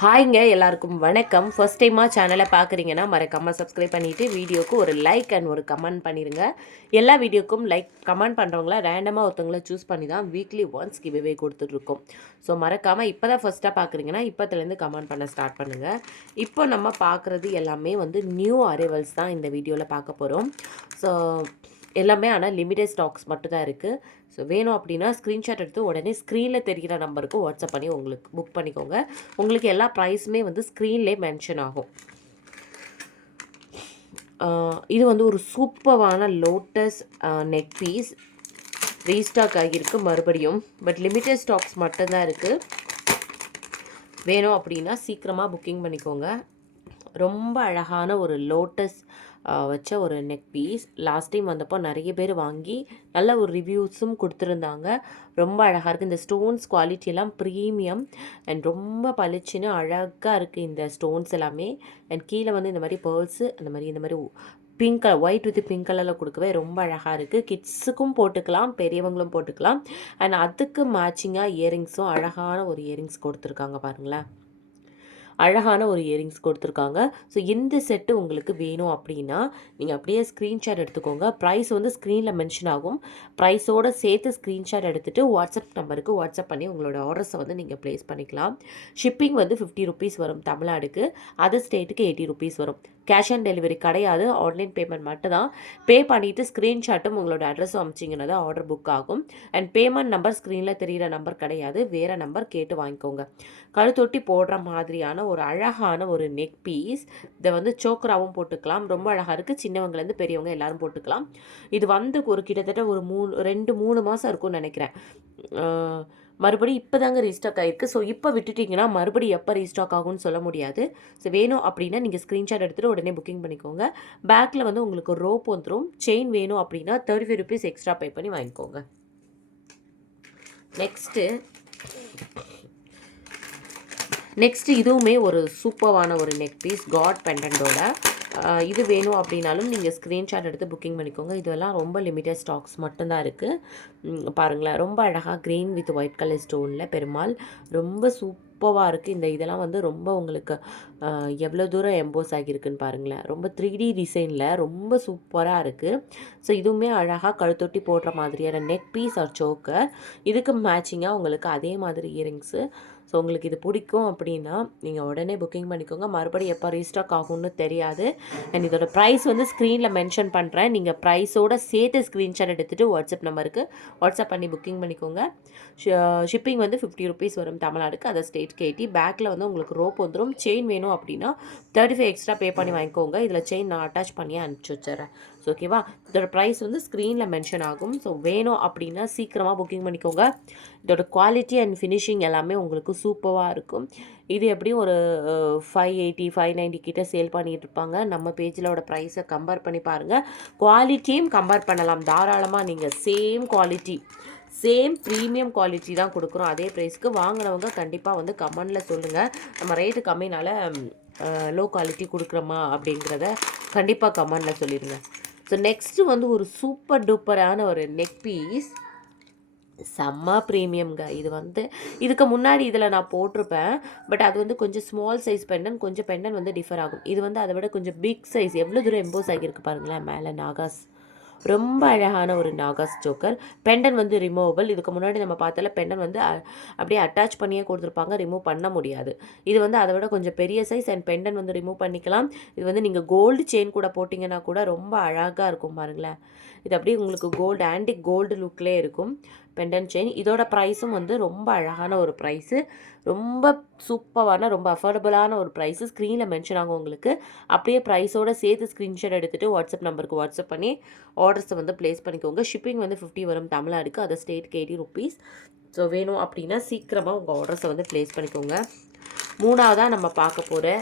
ஹாய்ங்க எல்லாருக்கும் வணக்கம். ஃபர்ஸ்ட் டைமாக சேனலை பார்க்குறீங்கன்னா மறக்காமல் சப்ஸ்கிரைப் பண்ணிவிட்டு வீடியோக்கு ஒரு லைக் அண்ட் ஒரு கமெண்ட் பண்ணிடுங்க. எல்லா வீடியோக்கும் லைக் கமெண்ட் பண்ணுறவங்கள ரேண்டமாக ஒருத்தவங்கள சூஸ் பண்ணி தான் வீக்லி ஒன்ஸ் கிவ்அவே கொடுத்துட்ருக்கோம். ஸோ மறக்காமல் இப்போ தான் ஃபஸ்ட்டாக பார்க்குறீங்கன்னா இப்போத்துலேருந்து கமெண்ட் பண்ண ஸ்டார்ட் பண்ணுங்கள். இப்போ நம்ம பார்க்குறது எல்லாமே வந்து நியூ அரைவல்ஸ் தான் இந்த வீடியோவில் பார்க்க போகிறோம். ஸோ எல்லாமே ஆனால் லிமிடெட் ஸ்டாக்ஸ் மட்டும் தான் இருக்குது. ஸோ வேணும் அப்படின்னா ஸ்க்ரீன்ஷாட் எடுத்து உடனே ஸ்க்ரீனில் தெரிகிற நம்பருக்கு வாட்ஸ்அப் பண்ணி உங்களுக்கு புக் பண்ணிக்கோங்க. உங்களுக்கு எல்லா ப்ரைஸுமே வந்து ஸ்க்ரீன்லேயே மென்ஷன் ஆகும். இது வந்து ஒரு சூப்பரான லோட்டஸ் நெக் பீஸ் ரீஸ்டாக் ஆகியிருக்கு மறுபடியும். பட் லிமிட்டட் ஸ்டாக்ஸ் மட்டும்தான் இருக்குது. வேணும் அப்படின்னா சீக்கிரமாக புக்கிங் பண்ணிக்கோங்க. ரொம்ப அழகான ஒரு லோட்டஸ் வச்ச ஒரு நெக் பீஸ். லாஸ்ட் டைம் வந்தப்போ நிறைய பேர் வாங்கி நல்ல ஒரு ரிவ்யூஸும் கொடுத்துருந்தாங்க. ரொம்ப அழகாக இருக்குது. இந்த ஸ்டோன்ஸ் குவாலிட்டியெல்லாம் ப்ரீமியம் அண்ட் ரொம்ப பளிச்சுன்னு அழகாக இருக்குது இந்த ஸ்டோன்ஸ் எல்லாமே. அண்ட் கீழே வந்து இந்த மாதிரி பேர்ல்ஸு இந்த மாதிரி pink colour white with pink கலரில் கொடுக்கவே ரொம்ப அழகாக இருக்குது. கிட்ஸுக்கும் போட்டுக்கலாம், பெரியவங்களும் போட்டுக்கலாம். அண்ட் அதுக்கு மேட்சிங்காக இயரிங்ஸும் அழகான ஒரு இயரிங்ஸ் கொடுத்துருக்காங்க பாருங்களேன். அழகான ஒரு இயரிங்ஸ் கொடுத்துருக்காங்க. ஸோ இந்த செட்டு உங்களுக்கு வேணும் அப்படின்னா நீங்கள் அப்படியே ஸ்க்ரீன்ஷாட் எடுத்துக்கோங்க. ப்ரைஸ் வந்து ஸ்க்ரீனில் மென்ஷன் ஆகும். ப்ரைஸோடு சேர்த்து ஸ்க்ரீன்ஷாட் எடுத்துகிட்டு வாட்ஸ்அப் நம்பருக்கு வாட்ஸ்அப் பண்ணி உங்களோட ஆர்டர்ஸை வந்து நீங்கள் ப்ளேஸ் பண்ணிக்கலாம். ஷிப்பிங் வந்து 50 ருபீஸ் வரும் தமிழ்நாடுக்கு. அதர் ஸ்டேட்டுக்கு 80 ருபீஸ் வரும். கேஷ் ஆன் டெலிவரி கிடையாது, ஆன்லைன் பேமெண்ட் மட்டும் தான். பே பண்ணிவிட்டு ஸ்க்ரீன்ஷாட்டும் உங்களோட அட்ரஸும் அனுப்பிச்சிங்கன்னா தான் ஆர்டர் புக் ஆகும். அண்ட் பேமெண்ட் நம்பர் ஸ்க்ரீனில் தெரிகிற நம்பர் கிடையாது, வேறு நம்பர் கேட்டு வாங்கிக்கோங்க. கழுத்தொட்டி போடுற மாதிரியான ஒரு அழகான ஒரு நெக் பீஸ். இதை வந்து சோக்கராகவும் போட்டுக்கலாம். ரொம்ப அழகாக இருக்குது. சின்னவங்கலேருந்து பெரியவங்க எல்லோரும் போட்டுக்கலாம். இது வந்து ஒரு கிட்டத்தட்ட ஒரு 2-3 மாதம் இருக்கும்னு நினைக்கிறேன். மறுபடியும் இப்போ தாங்க ரீஸ்டாக் ஆகிருக்கு. ஸோ இப்போ விட்டுட்டிங்கன்னா மறுபடியும் எப்போ ரீஸ்டாக் ஆகும்னு சொல்ல முடியாது. ஸோ வேணும் அப்படின்னா நீங்கள் ஸ்க்ரீன்ஷாட் எடுத்துகிட்டு உடனே புக்கிங் பண்ணிக்கோங்க. பேக்கில் வந்து உங்களுக்கு ரோப் வந்துடும். செயின் வேணும் அப்படின்னா 35 ருபீஸ் எக்ஸ்ட்ரா பே பண்ணி வாங்கிக்கோங்க. நெக்ஸ்ட்டு இதுவுமே ஒரு சூப்பரான ஒரு நெக் பீஸ் காட் பெண்டன்டோட. இது வேணும் அப்படின்னாலும் நீங்கள் ஸ்க்ரீன்ஷாட் எடுத்து புக்கிங் பண்ணிக்கோங்க. இதெல்லாம் ரொம்ப லிமிட்டட் ஸ்டாக்ஸ் மட்டும்தான் இருக்குது. பாருங்களேன், ரொம்ப அழகாக க்ரீன் வித் ஒயிட் கலர் ஸ்டோனில் பெருமாள் ரொம்ப சூப்பராக இருக்குது. இதெல்லாம் வந்து ரொம்ப உங்களுக்கு எவ்வளோ தூரம் எம்போஸ் ஆகியிருக்குன்னு பாருங்களேன். ரொம்ப 3D டிசைனில் ரொம்ப சூப்பராக இருக்குது. ஸோ இதுவுமே அழகாக கழுத்தொட்டி போடுற மாதிரியான நெக் பீஸ் ஆர் சோக்கர். இதுக்கு மேட்சிங்காக உங்களுக்கு அதே மாதிரி இயரிங்ஸு. ஸோ உங்களுக்கு இது பிடிக்கும் அப்படின்னா நீங்கள் உடனே புக்கிங் பண்ணிக்கோங்க. மறுபடியும் எப்போ ரீஸ்டாக் ஆகும்னு தெரியாது. அண்ட் இதோட ப்ரைஸ் வந்து ஸ்க்ரீனில் மென்ஷன் பண்ணுறேன். நீங்கள் ப்ரைஸோடு சேர்த்து ஸ்க்ரீன்ஷாட் எடுத்துகிட்டு வாட்ஸ்அப் நம்பருக்கு வாட்ஸ்அப் பண்ணி புக்கிங் பண்ணிக்கோங்க. ஷிப்பிங் வந்து 50 ருபீஸ் வரும் தமிழ்நாடுக்கு. அதை ஸ்டேட் கேட்டி. பேக்கில் வந்து உங்களுக்கு ரோப் வந்துடும். செயின் வேணும் அப்படின்னா 35 எக்ஸ்ட்ரா பே பண்ணி வாங்கிக்கோங்க. இதில் செயின் நான் அட்டாச் பண்ணி அனுப்பிச்சி வச்சுறேன். ஸோ ஓகேவா, இதோட ப்ரைஸ் வந்து ஸ்க்ரீனில் மென்ஷன் ஆகும். ஸோ வேணும் அப்படின்னா சீக்கிரமாக புக்கிங் பண்ணிக்கோங்க. இதோட குவாலிட்டி அண்ட் ஃபினிஷிங் எல்லாமே உங்களுக்கு சூப்பராக இருக்கும். இது எப்படியும் ஒரு 580 590 கிட்ட சேல் பண்ணிகிட்டு இருப்பாங்க. நம்ம பேஜிலோட ப்ரைஸை கம்பேர் பண்ணி பாருங்கள். குவாலிட்டியும் கம்பேர் பண்ணலாம் தாராளமாக. நீங்கள் சேம் குவாலிட்டி ப்ரீமியம் குவாலிட்டி தான் கொடுக்குறோம். அதே ப்ரைஸ்க்கு வாங்குறவங்க கண்டிப்பாக வந்து கமெண்டில் சொல்லுங்கள். நம்ம ரேட்டு கம்மினால லோ குவாலிட்டி கொடுக்குறோமா அப்படிங்கிறத கண்டிப்பாக கமெண்டில் சொல்லிடுங்க. ஸோ நெக்ஸ்ட்டு வந்து ஒரு சூப்பர் டூப்பரான ஒரு நெக் பீஸ். செம்ம ப்ரீமியம்ங்க. இது வந்து இதுக்கு முன்னாடி இதில் நான் போட்டிருப்பேன். பட் அது வந்து கொஞ்சம் ஸ்மால் சைஸ் பெண்டன், கொஞ்சம் பெண்டன் வந்து டிஃபர் ஆகும். இது வந்து அதை விட கொஞ்சம் பிக் சைஸ். எவ்வளோ தூரம் எம்போஸ் ஆகியிருக்கு பாருங்களேன். மேலே நாகாஸ், ரொம்ப அழகான ஒரு நாகாஸ் சோக்கர். பெண்டன் வந்து ரிமூவபிள். இதுக்கு முன்னாடி நம்ம பார்த்தால பெண்டன் வந்து அப்படியே அட்டாச் பண்ணியே கொடுத்துருப்பாங்க, ரிமூவ் பண்ண முடியாது. இது வந்து அதை விட கொஞ்சம் பெரிய சைஸ் அண்ட் பெண்டன் வந்து ரிமூவ் பண்ணிக்கலாம். இது வந்து நீங்கள் கோல்டு செயின் கூட போட்டிங்கன்னா கூட ரொம்ப அழகாக இருக்கும் பாருங்களேன். இது அப்படியே உங்களுக்கு கோல்டு ஆன்டிக் கோல்டு லுக்லேயே இருக்கும் பெண்டன் செயின். இதோட ப்ரைஸும் வந்து ரொம்ப அழகான ஒரு ப்ரைஸு. ரொம்ப சூப்பரான ரொம்ப அஃபோர்டபுளான ஒரு ப்ரைஸு. ஸ்க்ரீனில் மென்ஷன் ஆகும் உங்களுக்கு. அப்படியே ப்ரைஸோடு சேர்த்து ஸ்க்ரீன்ஷாட் எடுத்துகிட்டு வாட்ஸ்அப் நம்பருக்கு வாட்ஸ்அப் பண்ணி ஆர்டர்ஸை வந்து ப்ளேஸ் பண்ணிக்கோங்க. ஷிப்பிங் வந்து 50 வரும் தமிழ்நாடுக்கு. அதை ஸ்டேட்டுக்கு 80 ருபீஸ். ஸோ வேணும் அப்படின்னா சீக்கிரமாக உங்கள் ஆர்டர்ஸை வந்து ப்ளேஸ் பண்ணிக்கோங்க. மூணாவதாக நம்ம பார்க்க போகிற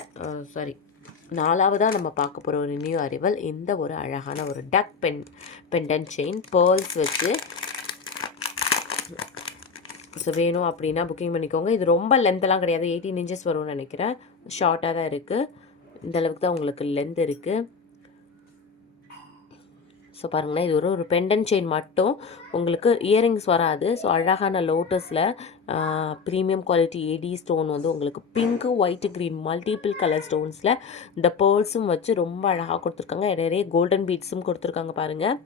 நாலாவதாக நம்ம பார்க்க போகிற ஒரு நியூ அரைவல் இந்த ஒரு அழகான ஒரு டக் பெண்டன் செயின் பேர்ல்ஸ் வச்சு. ஸோ வேணும் அப்படின்னா புக்கிங் பண்ணிக்கோங்க. இது ரொம்ப லென்த்தெல்லாம் கிடையாது, 18 இன்ச்சஸ் வரும்னு நினைக்கிறேன். ஷார்ட்டாக தான் இருக்குது. இந்த அளவுக்கு தான் உங்களுக்கு லென்த் இருக்குது. ஸோ பாருங்களேன், இது ஒரு பெண்டன் செயின் மட்டும், உங்களுக்கு இயரிங்ஸ் வராது. ஸோ அழகான லோட்டஸில் ப்ரீமியம் குவாலிட்டி ஏடி ஸ்டோன் வந்து உங்களுக்கு pink white green multiple colour ஸ்டோன்ஸில் இந்த பேர்ல்ஸும் வச்சு ரொம்ப அழகாக கொடுத்துருக்காங்க. நிறைய கோல்டன் பீட்ஸும் கொடுத்துருக்காங்க பாருங்கள்.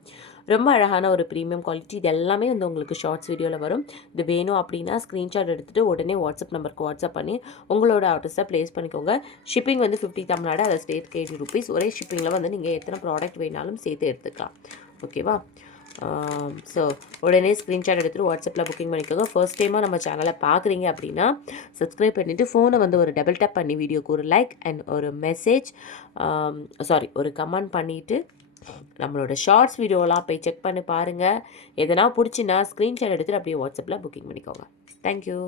ரொம்ப அழகான ஒரு ப்ரீமியம் குவாலிட்டி. இது எல்லாமே வந்து உங்களுக்கு ஷார்ட்ஸ் வீடியோவில் வரும். இது வேணும் அப்படின்னா ஸ்க்ரீன்ஷாட் எடுத்துகிட்டு உடனே வாட்ஸ்அப் நம்பருக்கு வாட்ஸ்அப் பண்ணி உங்களோட ஆர்டர்ஸை ப்ளேஸ் பண்ணிக்கோங்க. ஷிப்பிங் வந்து 50 தமிழ்நாடு, அதை ஸ்டேட் ₹80. ஒரே ஷிப்பிங்கில் வந்து நீங்கள் எத்தனை ப்ராடக்ட் வேணாலும் சேர்த்து எடுத்துக்கலாம். ஓகேவா? ஸோ உடனே ஸ்க்ரீன்ஷாட் எடுத்துகிட்டு வாட்ஸ்அப்பில் புக்கிங் பண்ணிக்கோங்க. ஃபர்ஸ்ட் டைமாக நம்ம சேனலை பார்க்குறீங்க அப்படின்னா சப்ஸ்கிரைப் பண்ணிவிட்டு ஃபோனை வந்து ஒரு டபுள் டேப் பண்ணி வீடியோக்கு ஒரு லைக் அண்ட் ஒரு மெசேஜ் ஒரு கமெண்ட் பண்ணிவிட்டு நம்மளோட ஷார்ட்ஸ் வீடியோலாம் போய் செக் பண்ணி பாருங்கள். எதனா பிடிச்சின்னா ஸ்க்ரீன்ஷாட் எடுத்துகிட்டு அப்படியே வாட்ஸ்அப்பில் புக்கிங் பண்ணிக்கோங்க. தேங்க்யூ.